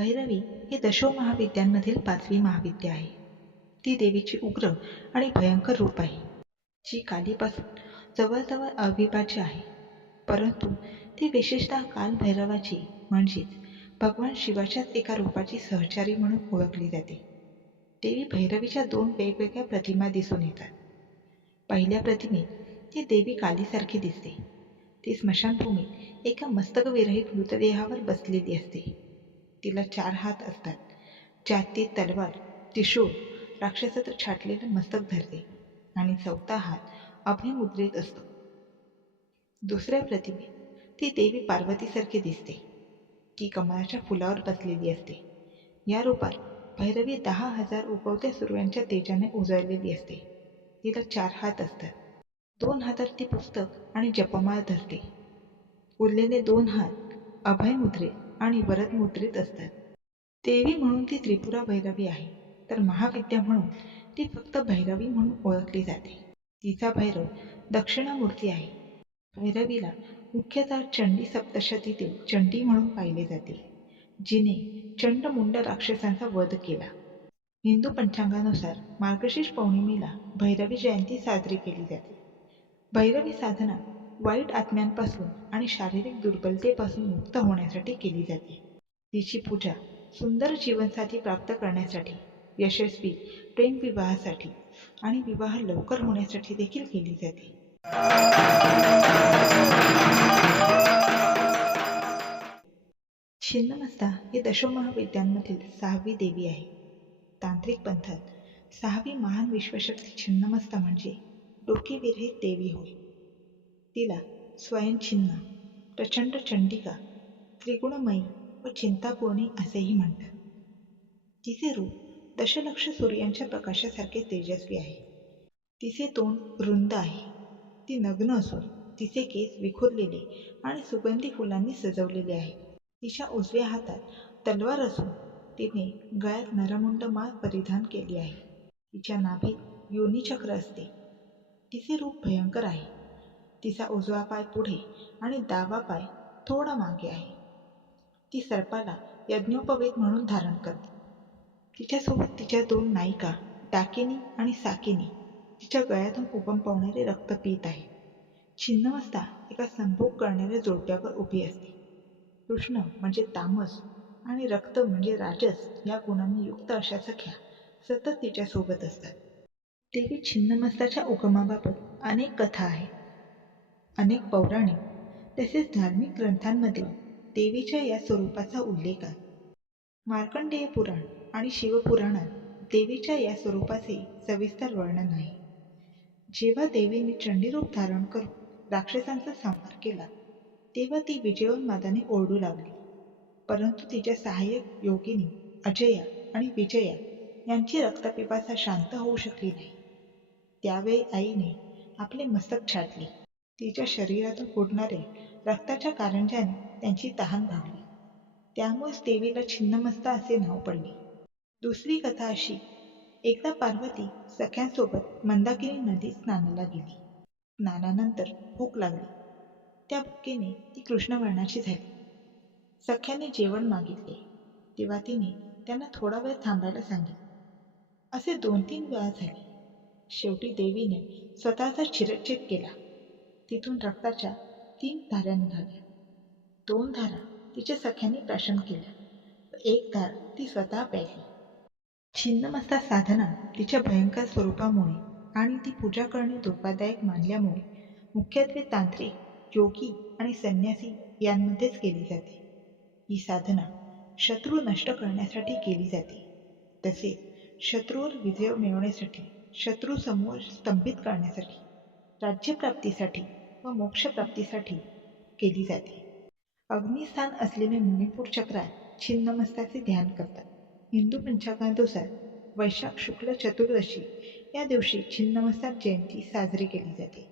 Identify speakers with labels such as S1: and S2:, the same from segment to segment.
S1: भैरवी हे दशो महाविद्यांमधील पाचवी महाविद्या आहे. ती देवीची उग्र आणि भयंकर रूप आहे जी कालीपासून जवळजवळ अविभाज्य आहे. परंतु ती विशेषतः कालभैरवाची म्हणजेच भगवान शिवाच्याच एका रूपाची सहचारी म्हणून ओळखली जाते. देवी भैरवीच्या दोन वेगवेगळ्या प्रतिमा दिसून येतात. पहिल्या प्रतिमेत ती देवी कालीसारखी दिसते. ती स्मशानभूमीत एका मस्तकविरहित मृतदेहावर बसलेली असते. तिला चार हात असतात. ज्यात ती तलवार त्रिशूळ राक्षसाचं छाटलेलं मस्तक धरते आणि चौथा हात अभयमुद्रेत असतो. दुसऱ्या प्रतिमेत ती देवी पार्वतीसारखी दिसते. ती कमळाच्या फुलावर बसलेली असते. या रूपात भैरवी दहा हजार उगवत्या सूर्यांच्या तेजाने उजळलेली असते. तिला चार हात असतात. दोन हातात ती पुस्तक आणि जपमाळ धरते. उरलेले दोन हात अभयमुद्रेत आणि वरद मुद्रेत असतात. देवी म्हणून ती त्रिपुरा भैरवी आहे. तर महाविद्या म्हणून ती फक्त भैरवी म्हणून ओळखली जाते. तिचा भैरव दक्षिणामूर्ती आहे. भैरवीला मुख्यतः चंडी सप्तशतीतील चंडी म्हणून पाहिले जाते जिने चंडमुंड राक्षसांचा वध केला. हिंदू पंचांगानुसार मार्गशीर्ष पौर्णिमेला भैरवी जयंती साजरी केली जाते. भैरवी साधना वाईट आत्म्यांपासून आणि शारीरिक दुर्बलतेपासून मुक्त होण्यासाठी केली जाते. तिची पूजा सुंदर जीवनसाथी प्राप्त करण्यासाठी यशस्वी प्रेमविवाहासाठी आणि विवाह लवकर होण्यासाठी देखील केली जाते. छिन्नमस्ता ही दशमहाविद्यांमधील सहावी देवी आहे. तांत्रिक पंथात सहावी महान विश्वशक्ती छिन्नमस्ता म्हणजे डोकेविरहित देवी होय. तिला स्वयंछिन्न प्रचंड चंडिका त्रिगुणमयी व चिंतापूर्णी असेही म्हणतात. तिचे रूप दशलक्ष सूर्यांच्या प्रकाशासारखे तेजस्वी आहे. तिचे तोंड रुंद आहे. ती नग्न असून तिचे केस विखुरलेले आणि सुगंधी फुलांनी सजवलेले आहे तिच्या उजव्या हातात तलवार असून तिने गळ्यात नरमुंड माळ परिधान केली आहे. तिच्या नाभीत योनीचक्र असते. तिचे रूप भयंकर आहे. तिचा उजवा पाय पुढे आणि डावा पाय थोडा मागे आहे. ती सर्पाला यज्ञोपवीत म्हणून धारण करते. तिच्यासोबत तिच्या दोन नायिका डाकिनी आणि साकिनी तिच्या गळ्यातून उगम पावणारे रक्त पित आहे. छिन्नमस्ता एका संभोग करणाऱ्या जोडप्यावर उभी असते. कृष्ण म्हणजे तामस आणि रक्त म्हणजे राजस या गुणांनी युक्त अशा सख्या सतत तिच्यासोबत असतात. देवी छिन्नमस्ताच्या उगमाबाबत अनेक कथा आहेत. अनेक पौराणिक तसेच धार्मिक ग्रंथांमध्ये देवीच्या या स्वरूपाचा उल्लेख आहे. मार्कंडेय पुराण आणि शिवपुराणात देवीच्या या स्वरूपाचे सविस्तर वर्णन आहे. जेव्हा देवीने चंडीरूप धारण करून राक्षसांचा संहार केला तेव्हा ती विजयोन्मादाने ओरडू लागली. परंतु तिच्या सहाय्यक योगिनी अजया आणि विजया यांची रक्तपिपासा शांत होऊ शकली नाही. त्यावेळी आईने आपले मस्तक छाटले. तिच्या शरीरातून फुटणारे रक्ताच्या कारंज्याने त्यांची तहान भागली. त्यामुळेच देवीला छिन्नमस्ता असे नाव पडले. दुसरी कथा अशी एकदा पार्वती सख्यांसोबत मंदाकिनी नदीत स्नानाला गेली. स्नानानंतर भूक लागली. त्या भुकेने ती कृष्णवर्णाची झाली. सख्याने जेवण मागितले. तेव्हा तिने त्यांना थोडा वेळ थांबायला सांगितले. असे दोन तीन वेळा झाले. शेवटी देवीने स्वतःचा शिरच्छेद केला. तिथून रक्ताच्या तीन धारा निघाल्या. दोन धारा तिच्या सख्यांनी प्राशन केल्या. व एक धार ती स्वतः प्यायली. छिन्नमस्ता साधना तिच्या भयंकर स्वरूपामुळे आणि ती पूजा करणे धोकादायक मानल्यामुळे मुख्यत्वे तांत्रिक योगी आणि संन्यासी यांमध्येच केली जाते. ही साधना शत्रू नष्ट करण्यासाठी केली जाते. तसेच शत्रूवर विजय मिळवण्यासाठी शत्रू समूह स्तंभित करण्यासाठी राज्यप्राप्तीसाठी व मोक्षप्राप्तीसाठी केली जाते. अग्निस्थान असलेले मणिपूर चक्रात छिन्नमस्ताचे ध्यान करतात. हिंदू पंचांगानुसार वैशाख शुक्ल चतुर्दशी या दिवशी छिन्नमस्ता जयंती साजरी केली जाते.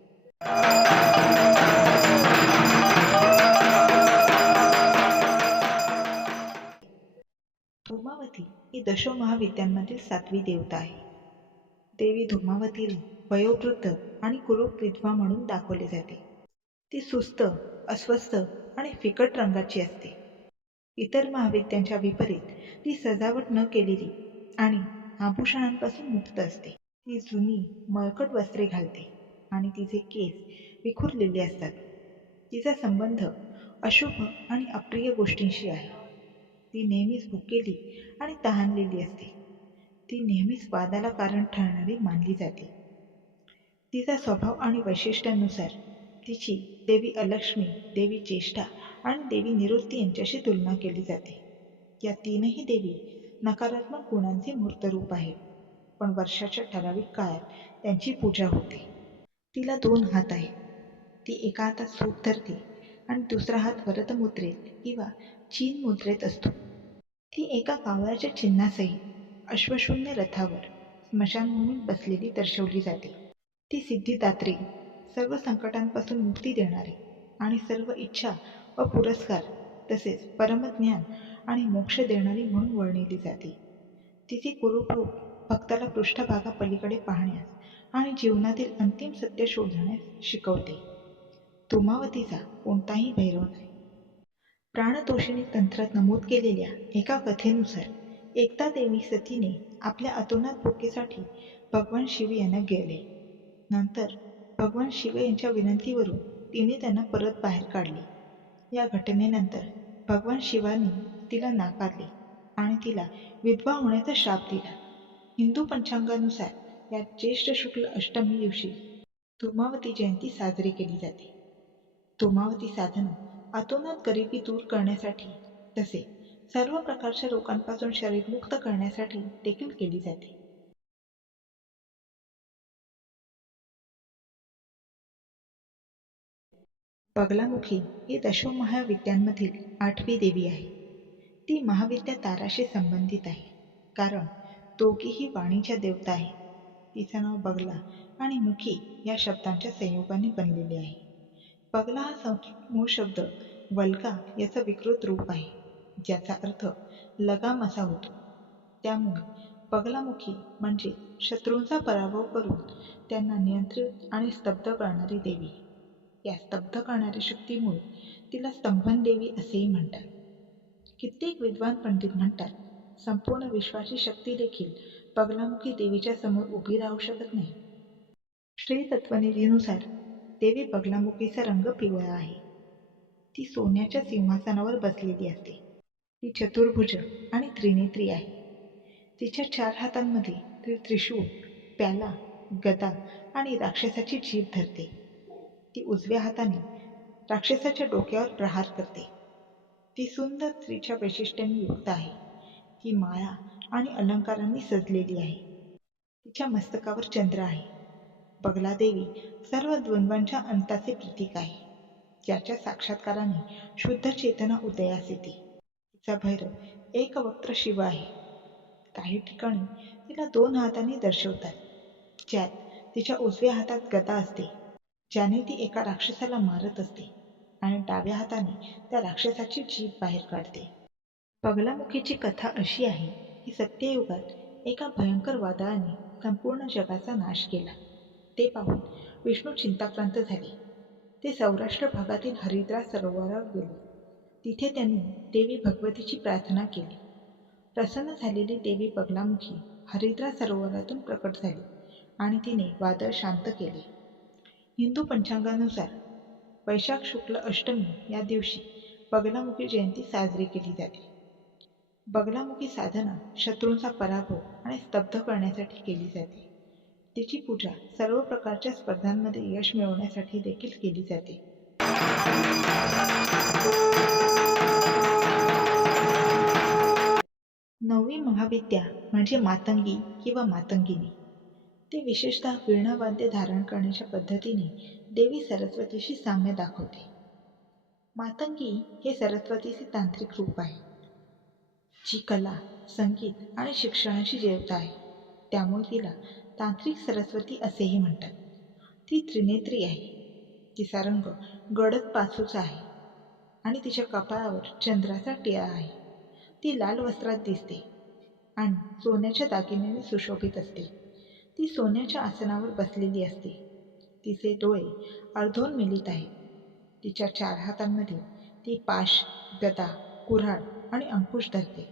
S1: धूमावती ही दशो महाविद्यांमधील सातवी देवता आहे. देवी धूमावतीला वयोवृद्ध आणि कुरूप विधवा म्हणून दाखवले जाते. ती सुस्त अस्वस्थ आणि फिकट रंगाची असते. इतर महाविद्यांच्या विपरीत ती सजावट न केलेली आणि आभूषणांपासून मुक्त असते. ती जुनी मळकट वस्त्रे घालते आणि तिचे केस विखुरलेले असतात. तिचा संबंध अशुभ आणि अप्रिय गोष्टींशी आहे. ती नेहमीच भुकेली आणि तहानलेली असते. ती नेहमीच वादाला कारण ठरणारी मानली जाते. तिचा स्वभाव आणि वैशिष्ट्यांनुसार तिची देवी अलक्ष्मी देवी ज्येष्ठा आणि देवी निवृत्ती यांच्याशी तुलना केली जाते. या तीनही देवी नकारात्मक गुणांचे मूर्तरूप आहे पण वर्षाच्या ठराविक काळात त्यांची पूजा होते. तिला दोन हात आहेत. ती एका हातात सूप धरते आणि दुसरा हात व्रत मुद्रेत किंवा चीन मुद्रेत असतो. ती एका कावळ्याच्या चिन्हासहित अश्वशून्य रथावर स्मशानभूमीत बसलेली दर्शवली जाते. ती सिद्धिदात्री सर्व संकटांपासून मुक्ती देणारी आणि सर्व इच्छा व पुरस्कार तसेच परमज्ञान आणि मोक्ष देणारी म्हणून वर्णिली जाते. तिचे कुरुपरूप भक्ताला पृष्ठभागापलीकडे पाहण्यास आणि जीवनातील अंतिम सत्य शोधण्यास शिकवते. तुमावतीचा कोणताही भैरव नाही. प्राणतोषिणी तंत्रात नमूद केलेल्या एका कथेनुसार एकदा देवी सतीने आपल्या अतोनात भुकेसाठी भगवान शिव यांना गेले. नंतर भगवान शिव यांच्या विनंतीवरून तिने त्यांना परत बाहेर काढले. या घटनेनंतर भगवान शिवाने तिला नाकारले आणि तिला विधवा होण्याचा शाप दिला. हिंदू पंचांगानुसार या ज्येष्ठ शुक्ल अष्टमी दिवशी तुमावती जयंती साजरी केली जाते. तुमावती साधना अतोनात गरिबी दूर करण्यासाठी तसे सर्व प्रकारच्या रोगांपासून शरीर मुक्त करण्यासाठी देखील केली जाते. बगलामुखी ही दशमहाविद्यांमधील आठवी देवी आहे. ती महाविद्या ताराशी संबंधित आहे कारण दोघीही वाणीच्या देवता आहे तिचं नाव बगला आणि मुखी या शब्दांच्या संयोगाने बनलेले आहे. बगला हा सं मूळ शब्द वल्गा याचं विकृत रूप आहे. ज्याचा अर्थ लगाम असा होतो. त्यामुळे बगलामुखी म्हणजे शत्रूंचा पराभव करून त्यांना नियंत्रित आणि स्तब्ध करणारी देवी. या स्तब्ध करणाऱ्या शक्तीमुळे तिला स्तंभन देवी असेही म्हणतात. कित्येक विद्वान पंडित म्हणतात संपूर्ण विश्वाची शक्ती देखील बगलामुखी देवीच्या समोर उभी राहू शकत नाही. श्री तत्वनिधीनुसार देवी बगलामुखीचा रंग पिवळा आहे. ती सोन्याच्या सिंहासनावर बसलेली असते. ती चतुर्भुज आणि त्रिनेत्री आहे. तिच्या चार हातांमध्ये ती त्रिशूळ प्याला गदा आणि राक्षसाची जीभ धरते. ती उजव्या हाताने राक्षसाच्या डोक्यावर प्रहार करते. ती सुंदर स्त्रीच्या वैशिष्ट्यांनी युक्त आहे. ती माळा आणि अलंकारांनी सजलेली आहे. तिच्या मस्तकावर चंद्र आहे. बगला देवी सर्व द्वंद्वांच्या अंताचे प्रतीक आहे. ज्याच्या साक्षात्काराने शुद्ध चेतना उदयास येते. तिचा भैरव एक वक्र शिव आहे. काही ठिकाणी तिला दोन हातांनी दर्शवतात. ज्यात तिच्या उजव्या हातात गदा असते. ज्याने ती एका राक्षसाला मारत असते आणि डाव्या हाताने त्या राक्षसाची जीभ बाहेर काढते. पगलामुखीची कथा अशी आहे की सत्ययुगात एका भयंकर वादळाने संपूर्ण जगाचा नाश केला. ते पाहून विष्णू चिंताक्रांत झाले. ते सौराष्ट्र भागातील हरिद्रास सरोवरावर गेले. तिथे त्यांनी देवी भगवतीची प्रार्थना केली. प्रसन्न झालेली देवी बगलामुखी हरिद्रा सरोवरातून प्रकट झाली आणि तिने वादळ शांत केले. हिंदू पंचांगानुसार वैशाख शुक्ल अष्टमी या दिवशी बगलामुखी जयंती साजरी केली जाते. बगलामुखी साधना शत्रूंचा पराभव आणि स्तब्ध करण्यासाठी केली जाते. तिची पूजा सर्व प्रकारच्या स्पर्धांमध्ये यश मिळवण्यासाठी देखील केली जाते. नववी महाविद्या म्हणजे मातंगी किंवा मातंगिनी. ते विशेषतः वीणावाद्य धारण करण्याच्या पद्धतीने देवी सरस्वतीशी साम्य दाखवते. मातंगी हे सरस्वतीचे तांत्रिक रूप आहे. जी कला संगीत आणि शिक्षणाशी देवता आहे त्यामुळे तिला तांत्रिक सरस्वती असेही म्हणतात. ती त्रिनेत्री आहे. तिचा रंग गडद पाचूचा आहे आणि तिच्या कपाळावर चंद्राचा टिळा आहे. ती लाल वस्त्रात दिसते आणि सोन्याच्या दागिन्याने सुशोभित असते. ती सोन्याच्या आसनावर बसलेली असते. तिचे डोळे अर्धोन्मिलित आहेत. तिच्या चार हातांमध्ये ती पाश गदा कुऱ्हाड आणि अंकुश धरते.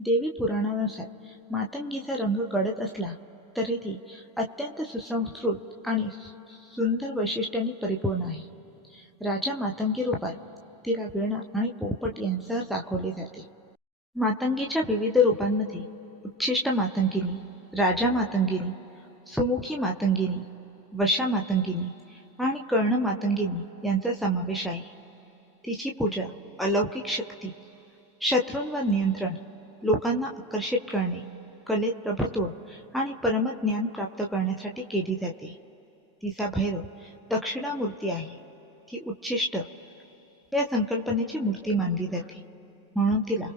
S1: देवी पुराणानुसार मातंगीचा रंग गडद असला तरी ती अत्यंत सुसंस्कृत आणि सुंदर वैशिष्ट्यांनी परिपूर्ण आहे. राजा मातंगी रूपात तिला वीणा आणि पोपट यांसह दाखवले जाते. मातंगीच्या विविध रूपांमध्ये उच्छिष्ट मातंगिनी राजा मातंगिनी सुमुखी मातंगिनी वशा मातंगिनी आणि कर्ण मातंगिनी यांचा समावेश आहे. तिची पूजा अलौकिक शक्ती शत्रूंवर नियंत्रण लोकांना आकर्षित करणे कलेत प्रभुत्व आणि परमज्ञान प्राप्त करण्यासाठी केली जाते. तिचा भैरव दक्षिणामूर्ती आहे. ती उच्छिष्ट या संकल्पनेची मूर्ती मानली जाते. म्हणून तिला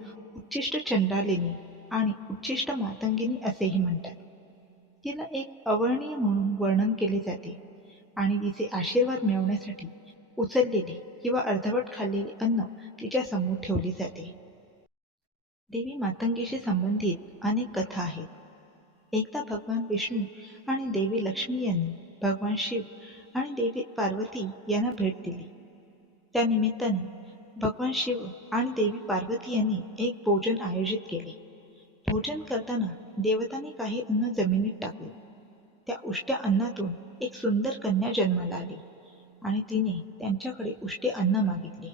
S1: उच्छिष्ट चंद्रालिनी आणि उच्छिष्ट मातंगिनी असेही म्हणतात. तिला एक अवर्णीय म्हणून वर्णन केले जाते आणि तिचे आशीर्वाद मिळवण्यासाठी उचललेले किंवा अर्धवट खाल्लेले अन्न तिच्या समोर ठेवले जाते. देवी मातंगीशी संबंधित अनेक कथा आहेत. एकदा भगवान विष्णू आणि देवी लक्ष्मी यांनी भगवान शिव आणि देवी पार्वती यांना भेट दिली. त्यानिमित्ताने भगवान शिव आणि देवी पार्वती यांनी एक भोजन आयोजित केले. भोजन करताना देवतांनी काही अन्न जमिनीत टाकले. त्या उष्ट्या अन्नातून एक सुंदर कन्या जन्माला आली आणि तिने त्यांच्याकडे उष्टे अन्न मागितले.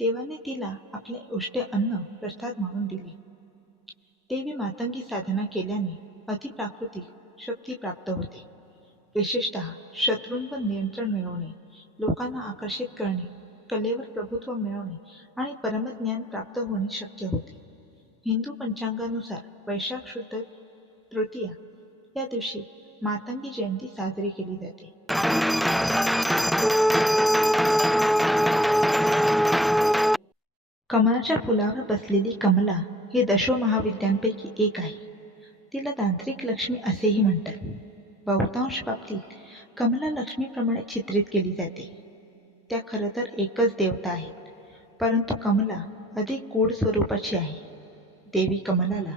S1: देवाने तिला आपले उष्टे अन्न प्रसाद म्हणून दिले. देवी मातंगी साधना केल्याने अतिप्राकृतिक शक्ती प्राप्त होते. विशेषतः शत्रूंवर नियंत्रण मिळवणे लोकांना आकर्षित करणे कलेवर प्रभुत्व मिळवणे आणि परमज्ञान प्राप्त होणे शक्य होते. हिंदू पंचांगानुसार वैशाख शुद्ध तृतीया या दिवशी मातंगी जयंती साजरी केली जाते. कमळाच्या फुलावर बसलेली कमला ही दशो महाविद्यांपैकी एक आहे. तिला तांत्रिक लक्ष्मी असेही म्हणतात. बहुतांश बाबतीत कमला लक्ष्मीप्रमाणे चित्रित केली जाते. त्या खरं तर एकच देवता आहेत. परंतु कमला अधिक गूढ स्वरूपाची आहे. देवी कमलाला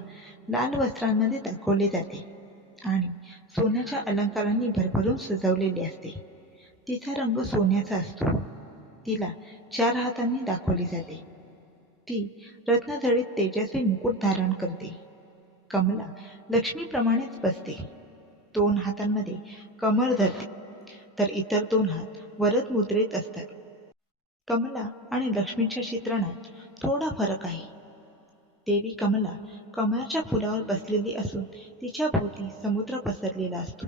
S1: लाल वस्त्रांमध्ये दाखवले जाते आणि सोन्याच्या अलंकारांनी भरभरून सजवलेली असते. तिचा रंग सोन्याचा असतो. तिला चार हातांनी दाखवली जाते. ती रत्नधडीत तेजस्वी मुकुट धारण करते. कमला लक्ष्मीप्रमाणेच बसते. दोन हातांमध्ये कमर धरते. तर इतर दोन हात वरद मुद्रेत असतात. कमला आणि लक्ष्मीच्या चित्रणात थोडा फरक आहे. देवी कमला कमळाच्या फुलावर बसलेली असून तिच्या भोवती समुद्र पसरलेला असतो.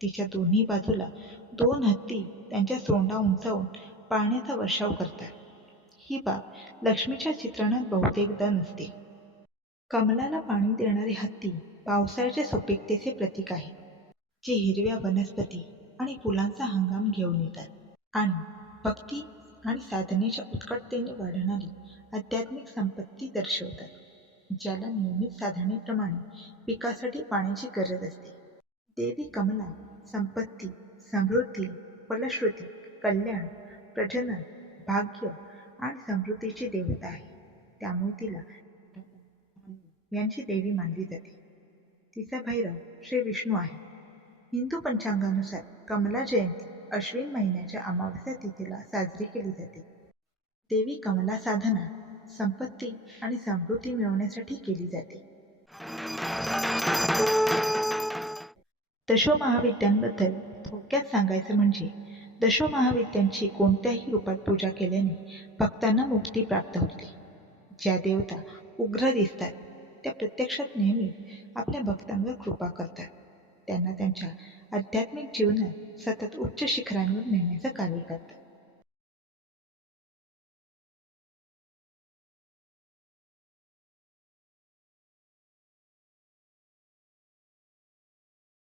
S1: तिच्या दोन्ही बाजूला दोन हत्ती त्यांच्या सोंडा उंचावून पाण्याचा वर्षाव करतात. ही बाब लक्ष्मीच्या चित्रणात बहुतेकदा नसते. कमलाला पाणी देणारे हत्ती पावसाळ्याच्या सुपीकतेचे प्रतीक आहे जी हिरव्या वनस्पती आणि फुलांचा हंगाम घेऊन येतात. आणि भक्ती आणि साधनेच्या उत्कटतेने वाढणारी आध्यात्मिक संपत्ती दर्शवतात ज्याला नियमित साधनेप्रमाणे पिकासाठी पाण्याची गरज असते. देवी कमला संपत्ती समृद्धी फलश्रुती कल्याण प्रजनन भाग्य आणि समृद्धीची देवता आहे. त्यामुळे तिला यांची देवी मानली जाते. तिचा भैरव श्री विष्णू आहे. हिंदू पंचांगानुसार कमला जयंती अश्विन महिन्याच्या अमावस्या तिथीला साजरी केली जाते. देवी कमला साधना संपत्ती आणि समृद्धी मिळवण्यासाठी केली जाते. दशो महाविद्यांबद्दल थोडक्यात सांगायचं म्हणजे दशो महाविद्यांची कोणत्याही रूपात पूजा केल्याने भक्तांना मुक्ती प्राप्त होते. ज्या देवता उग्र दिसतात त्या प्रत्यक्षात नेहमी आपल्या भक्तांवर कृपा करतात. त्यांना त्यांच्या आध्यात्मिक जीवनात सतत उच्च शिखरांवर नेण्याचं कार्य करतात.